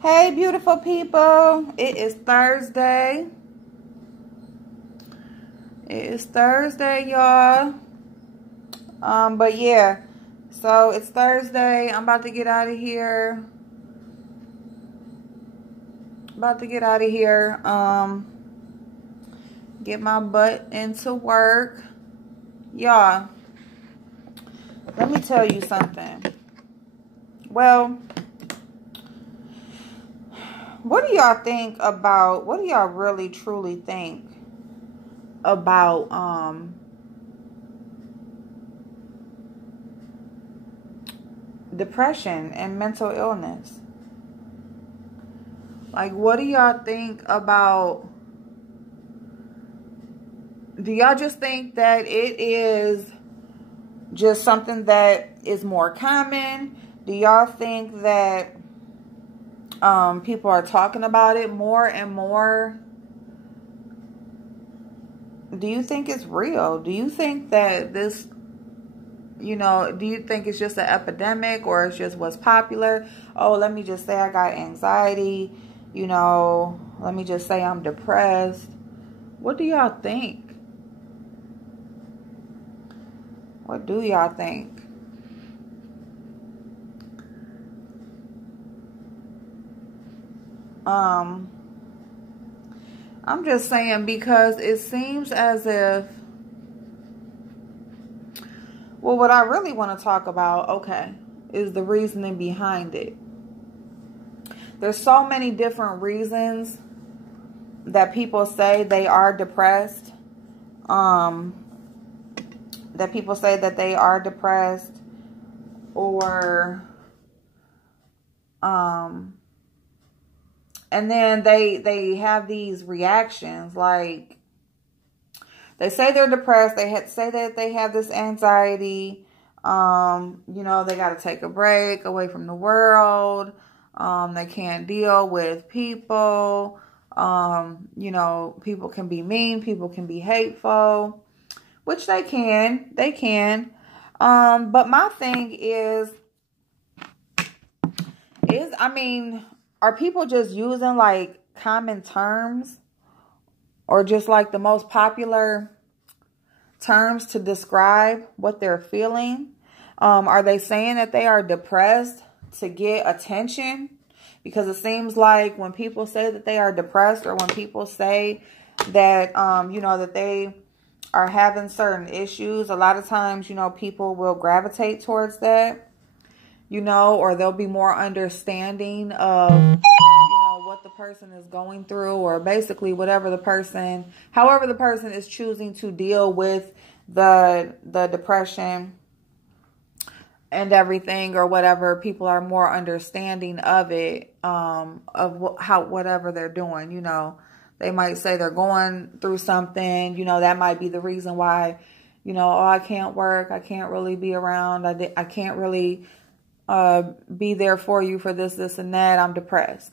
Hey, beautiful people. It is Thursday. It is Thursday, y'all. But yeah. So it's Thursday. I'm about to get out of here. Get my butt into work. Y'all, let me tell you something. Well, what do y'all really truly think about depression and mental illness? Like, what do y'all think about? Do y'all just think that it is just something that is more common? Do y'all think that people are talking about it more and more? Do you think it's real? Do you think that this, do you think it's just an epidemic, or it's just what's popular? Oh, let me just say I got anxiety. Let me just say I'm depressed. What do y'all think? What do y'all think? I'm just saying, because it seems as if, well, what I really want to talk about, okay, is the reasoning behind it. There's so many different reasons that people say they are depressed. That people say that they are depressed, or and then they have these reactions, like they say they're depressed, say that they have this anxiety, they got to take a break away from the world, they can't deal with people, people can be mean, people can be hateful, which they can, but my thing is, are people just using like common terms, or just like the most popular terms to describe what they're feeling? Are they saying that they are depressed to get attention? Because it seems like when people say that they are depressed, or when people say that, that they are having certain issues, a lot of times, people will gravitate towards that. Or they'll be more understanding of, what the person is going through, or basically however the person is choosing to deal with the depression and everything, or whatever. People are more understanding of it, whatever they're doing. They might say they're going through something, that might be the reason why, oh, I can't work, I can't really be around, I can't really be there for you for this, and that, I'm depressed.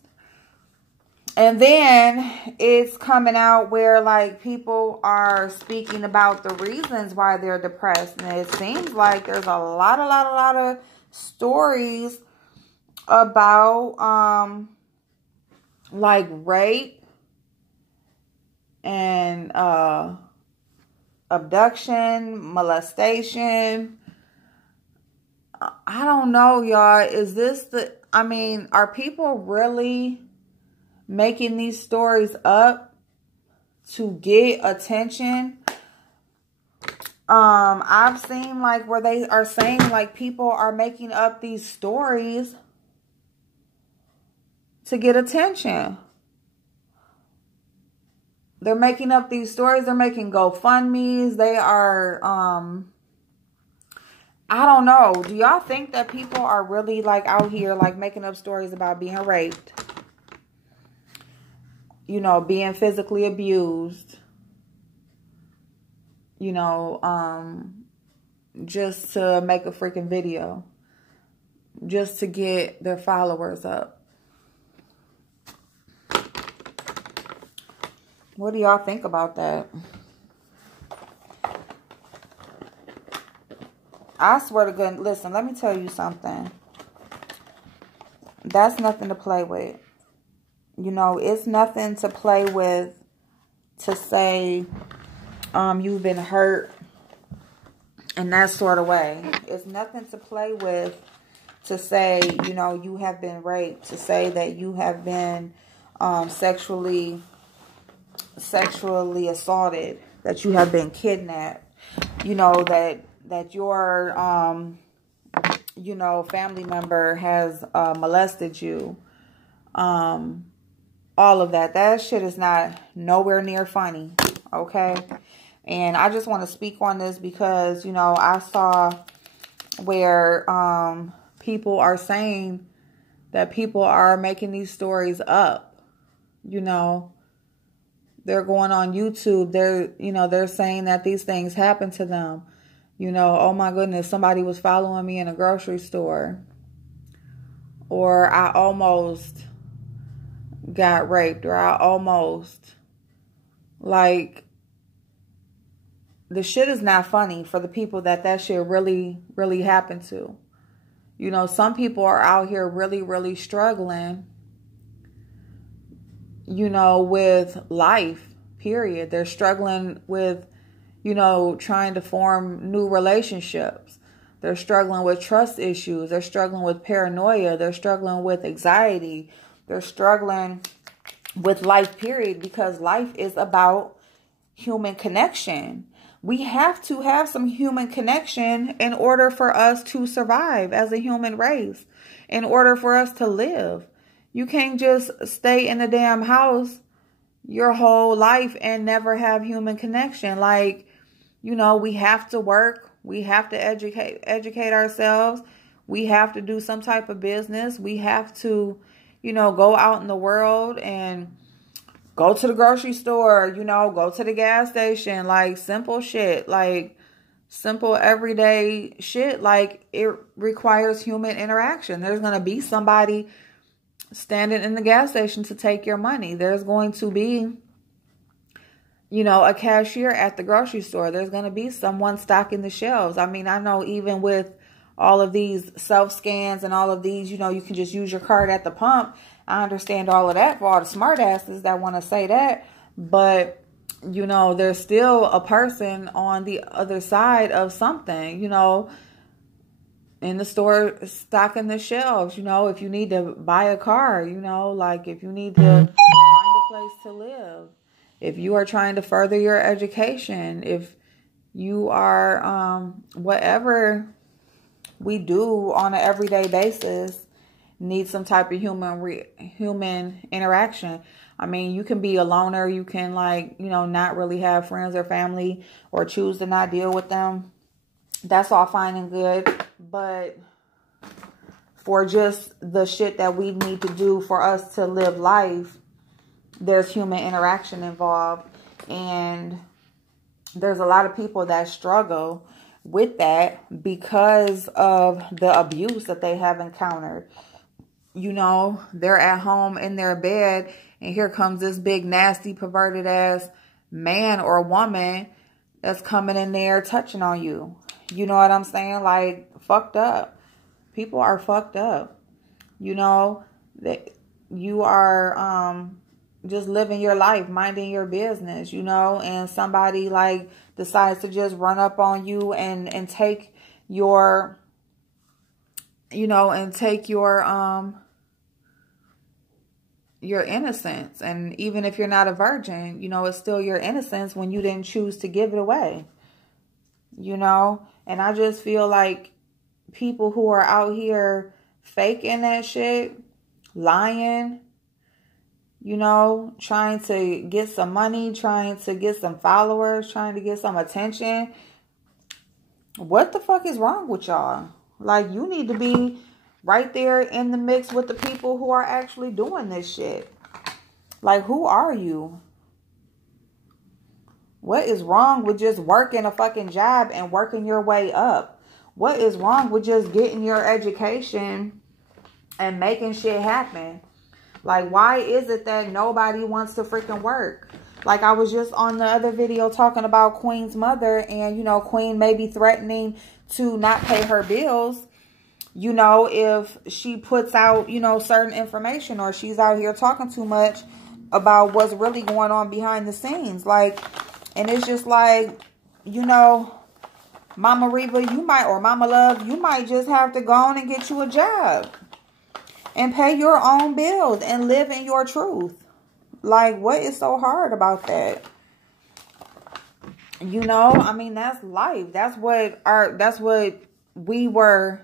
And then it's coming out where like people are speaking about the reasons why they're depressed. And it seems like there's a lot of stories about like rape and abduction, molestation. I don't know, y'all. Are people really making these stories up to get attention? I've seen like where they are saying like people are making up these stories to get attention. They're making up these stories. They're making GoFundMes. They are, I don't know. Do y'all think that people are really like out here like making up stories about being raped? Being physically abused, just to make a freaking video, just to get their followers up. What do y'all think about that? I swear to goodness, listen, let me tell you something. That's nothing to play with. You know, it's nothing to play with to say you've been hurt in that sort of way. It's nothing to play with to say, you know, you have been raped, to say that you have been sexually assaulted, that you have been kidnapped, you know, that your you know, family member has molested you. All of that. That shit is not nowhere near funny. Okay. And I just want to speak on this because, you know, I saw where people are saying that people are making these stories up. You know, they're going on YouTube. They're saying that these things happen to them. You know, oh my goodness, somebody was following me in a grocery store. Or I almost got raped. Or I almost, like, the shit is not funny for the people that shit really, really happened to. You know, some people are out here really, really struggling, you know, with life, period. They're struggling with, you know, trying to form new relationships. They're struggling with trust issues. They're struggling with paranoia. They're struggling with anxiety. They're struggling with life, period, because life is about human connection. We have to have some human connection in order for us to survive as a human race, in order for us to live. You can't just stay in the damn house your whole life and never have human connection. Like, you know, we have to work. We have to educate ourselves. We have to do some type of business. We have to, you know, go out in the world and go to the grocery store, you know, go to the gas station, like simple shit, like simple everyday shit. Like, it requires human interaction. There's going to be somebody standing in the gas station to take your money. There's going to be, you know, a cashier at the grocery store. There's going to be someone stocking the shelves. I mean, I know even with all of these self-scans and all of these, you know, you can just use your card at the pump. I understand all of that for all the smart asses that want to say that. But, you know, there's still a person on the other side of something, you know, in the store stocking the shelves. You know, if you need to buy a car, you know, like if you need to find a place to live, if you are trying to further your education, if you are whatever we do on an everyday basis, need some type of human interaction. I mean, you can be a loner. You can, like, you know, not really have friends or family, or choose to not deal with them. That's all fine and good. But for just the shit that we need to do for us to live life, there's human interaction involved. And there's a lot of people that struggle with that because of the abuse that they have encountered. You know, they're at home in their bed, and here comes this big, nasty, perverted ass man or woman that's coming in there touching on you. You know what I'm saying? Like, fucked up. People are fucked up. You know, that you are just living your life, minding your business, you know, and somebody, like, decides to just run up on you and take your, you know, and take your innocence. And even if you're not a virgin, you know, it's still your innocence when you didn't choose to give it away, you know. And I just feel like people who are out here faking that shit, lying, you know, trying to get some money, trying to get some followers, trying to get some attention. What the fuck is wrong with y'all? Like, you need to be right there in the mix with the people who are actually doing this shit. Like, who are you? What is wrong with just working a fucking job and working your way up? What is wrong with just getting your education and making shit happen? Like, why is it that nobody wants to freaking work? Like, I was just on the other video talking about Queen's mother, and, you know, Queen may be threatening to not pay her bills You know, if she puts out, you know, certain information, or she's out here talking too much about what's really going on behind the scenes. Like, and it's just like, you know, Mama Reba, you might, or Mama Love, you might just have to go on and get you a job and pay your own bills and live in your truth. Like, what is so hard about that? You know, I mean, that's life. That's what we were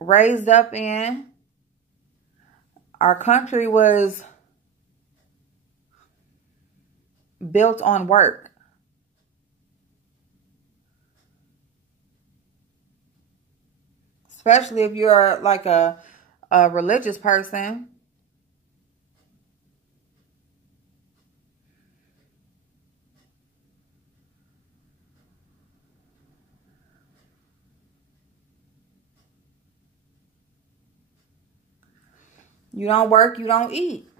raised up in. Our country was built on work. Especially if you're like a religious person. You don't work, you don't eat.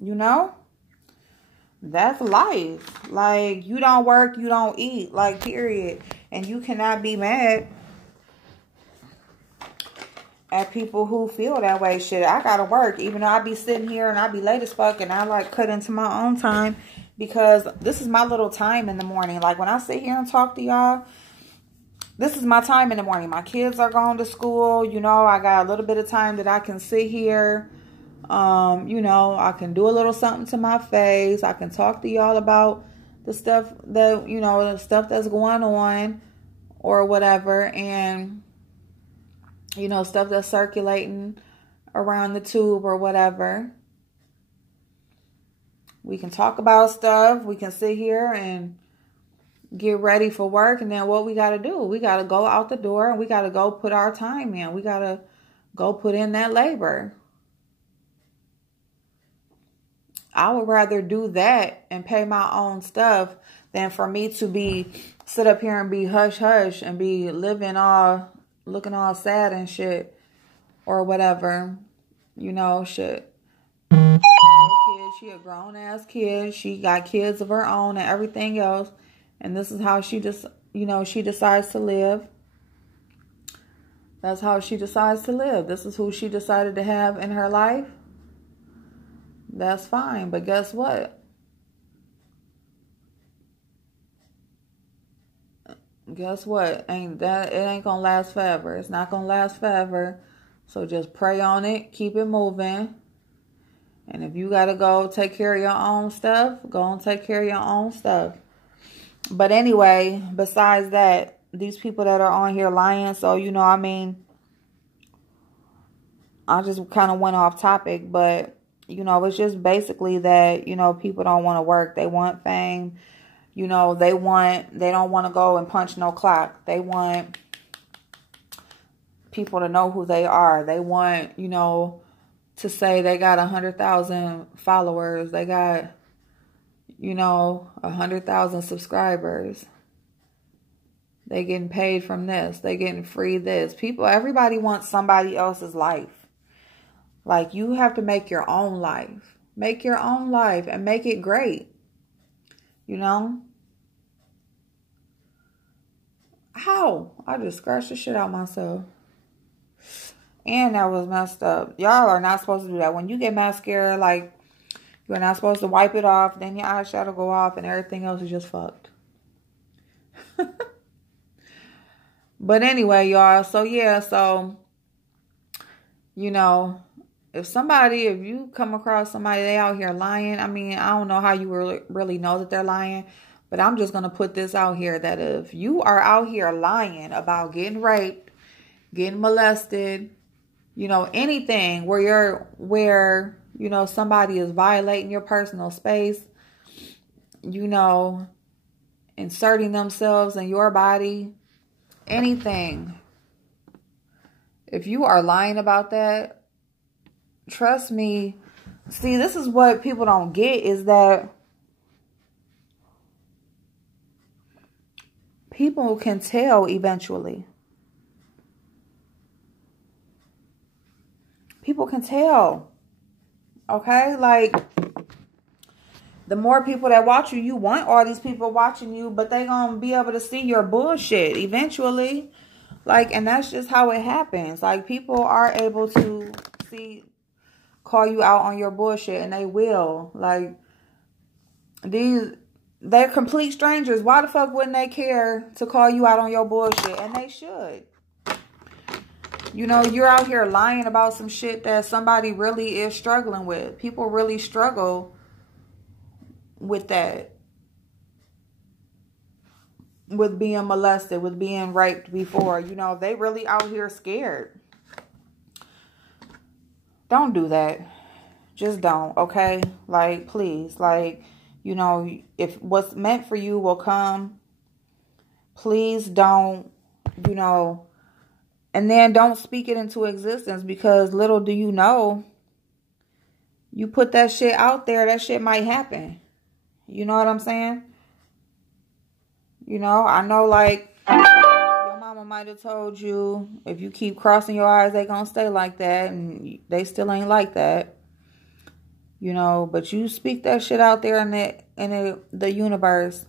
You know? That's life. Like, you don't work, you don't eat. Like, period. And you cannot be mad at people who feel that way. Shit, I gotta work. Even though I be sitting here and I be late as fuck and I like cut into my own time. Because this is my little time in the morning. Like, when I sit here and talk to y'all, this is my time in the morning. My kids are going to school. You know, I got a little bit of time that I can sit here. You know, I can do a little something to my face. I can talk to y'all about the stuff that, you know, the stuff that's going on or whatever. And, you know, stuff that's circulating around the tube or whatever. We can talk about stuff. We can sit here and get ready for work. And then what we got to do? We got to go out the door and we got to go put our time in. We got to go put in that labor. I would rather do that and pay my own stuff than for me to sit up here and be hush hush and be looking all sad and shit or whatever. You know, shit. She a grown ass kid. She got kids of her own and everything else. And this is how she just, you know, she decides to live. That's how she decides to live. This is who she decided to have in her life. That's fine. But guess what? Guess what? It ain't gonna last forever. It's not gonna last forever. So just pray on it. Keep it moving. And if you got to go take care of your own stuff, go and take care of your own stuff. But anyway, besides that, these people that are on here lying. So, you know, I mean, I just kind of went off topic. But, you know, it's just basically that, you know, people don't want to work. They want fame. You know, they don't want to go and punch no clock. They want people to know who they are. They want, you know, to say they got 100,000 followers. They got, you know, 100,000 subscribers. They getting paid from this. They getting free this. Everybody wants somebody else's life. Like, you have to make your own life. Make your own life and make it great. You know? Ow! I just scratched the shit out myself. And that was messed up. Y'all are not supposed to do that. When you get mascara, like, you're not supposed to wipe it off. Then your eyeshadow go off and everything else is just fucked. But anyway, y'all. So, yeah. So, you know, if you come across somebody, they out here lying. I mean, I don't know how you really know that they're lying. But I'm just going to put this out here that if you are out here lying about getting raped, getting molested, you know, anything where, you know, somebody is violating your personal space, you know, inserting themselves in your body, anything. If you are lying about that, trust me. See, this is what people don't get, is that people can tell eventually. People can tell. Okay? Like, the more people that watch you, you want all these people watching you, but they gonna be able to see your bullshit eventually. Like, and that's just how it happens. Like, people are able to call you out on your bullshit, and they will. Like, they're complete strangers. Why the fuck wouldn't they care to call you out on your bullshit? And they should. You know, you're out here lying about some shit that somebody really is struggling with. People really struggle with that. With being molested, with being raped before. You know, they really out here scared. Don't do that. Just don't, okay? Like, please. Like, you know, if what's meant for you will come, please don't, you know, and then don't speak it into existence, because little do you know, you put that shit out there, that shit might happen. You know what I'm saying? You know, I know, like, your mama might have told you, if you keep crossing your eyes, they gonna stay like that, and they still ain't like that. You know, but you speak that shit out there in the universe.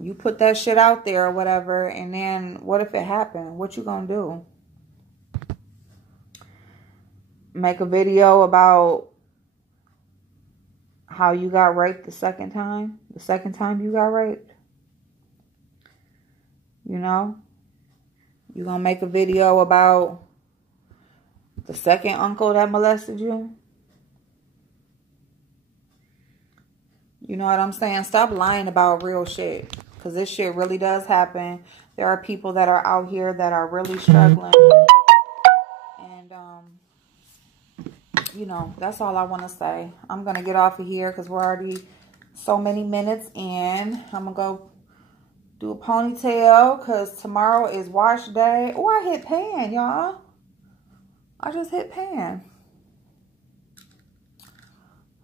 You put that shit out there or whatever, and then what if it happened? What you gonna do? Make a video about how you got raped the second time? The second time you got raped? You know? You gonna make a video about the second uncle that molested you? You know what I'm saying? Stop lying about real shit. Because this shit really does happen. There are people that are out here that are really struggling. And, you know, that's all I want to say. I'm going to get off of here because we're already so many minutes in. I'm going to go do a ponytail because tomorrow is wash day. Oh, I hit pan, y'all. I just hit pan.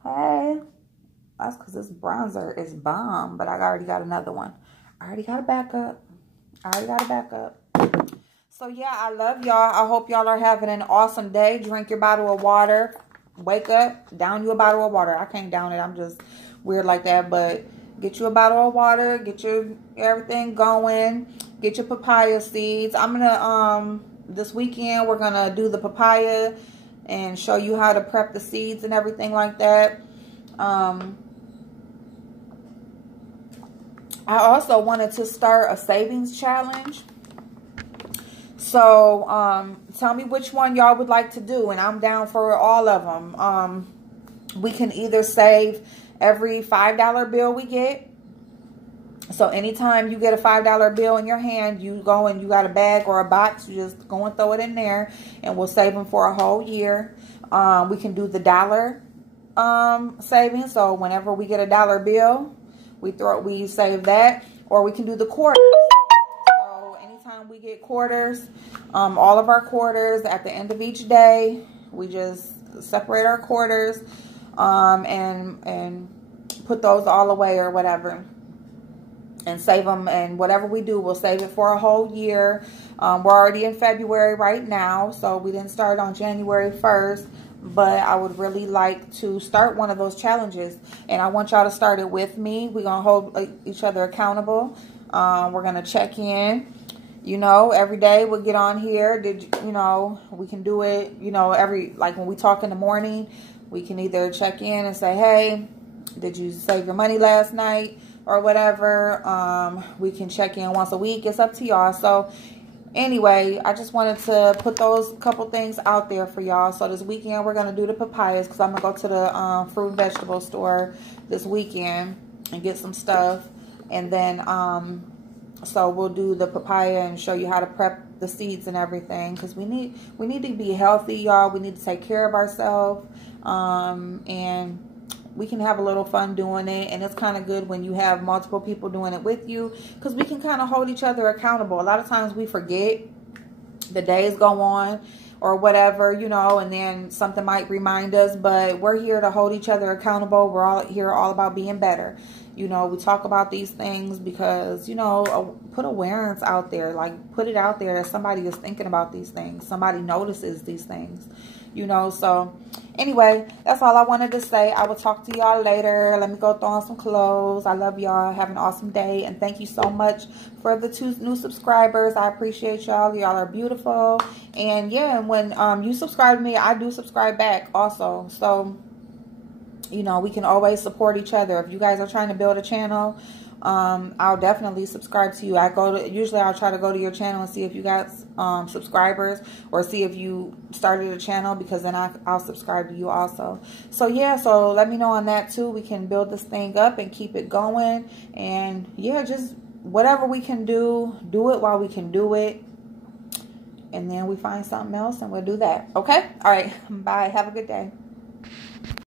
Hey. That's because this bronzer is bomb, but I already got another one. I already got a backup. So, yeah, I love y'all. I hope y'all are having an awesome day. Drink your bottle of water. Wake up. Down you a bottle of water. I can't down it. I'm just weird like that. But get you a bottle of water. Get your everything going. Get your papaya seeds. I'm going to, this weekend, we're going to do the papaya and show you how to prep the seeds and everything like that. I also wanted to start a savings challenge. So, tell me which one y'all would like to do, and I'm down for all of them. We can either save every $5 bill we get. So, anytime you get a $5 bill in your hand, you go and you got a bag or a box, you just go and throw it in there, and we'll save them for a whole year. We can do the dollar savings. So, whenever we get a dollar bill, we save that, or we can do the quarters. So anytime we get quarters, all of our quarters at the end of each day, we just separate our quarters, and put those all away or whatever, and save them. And whatever we do, we'll save it for a whole year. We're already in February right now, so we didn't start on January 1st. But I would really like to start one of those challenges. And I want y'all to start it with me. We're going to hold each other accountable. We're going to check in. You know, every day we'll get on here. We can do it, like when we talk in the morning, we can either check in and say, hey, did you save your money last night or whatever? We can check in once a week. It's up to y'all. So anyway, I just wanted to put those couple things out there for y'all. So this weekend, we're going to do the papayas because I'm going to go to the fruit and vegetable store this weekend and get some stuff. And then, so we'll do the papaya and show you how to prep the seeds and everything. Because we need to be healthy, y'all. We need to take care of ourselves. And we can have a little fun doing it, and it's kind of good when you have multiple people doing it with you, because we can kind of hold each other accountable. A lot of times we forget, the days go on or whatever, and then something might remind us, but we're here to hold each other accountable. We're all here all about being better. You know, we talk about these things because, you know, put awareness out there. Like, put it out there that somebody is thinking about these things. Somebody notices these things, you know. So, anyway, that's all I wanted to say. I will talk to y'all later. Let me go throw on some clothes. I love y'all. Have an awesome day. And thank you so much for the 2 new subscribers. I appreciate y'all. Y'all are beautiful. And, yeah, when you subscribe to me, I do subscribe back also. So, you know, we can always support each other. If you guys are trying to build a channel, I'll definitely subscribe to you. Usually I'll try to go to your channel and see if you got subscribers, or see if you started a channel, because then I'll subscribe to you also. So yeah, so let me know on that too. We can build this thing up and keep it going. And yeah, just whatever we can do it while we can do it. And then we find something else and we'll do that. Okay? All right. Bye. Have a good day.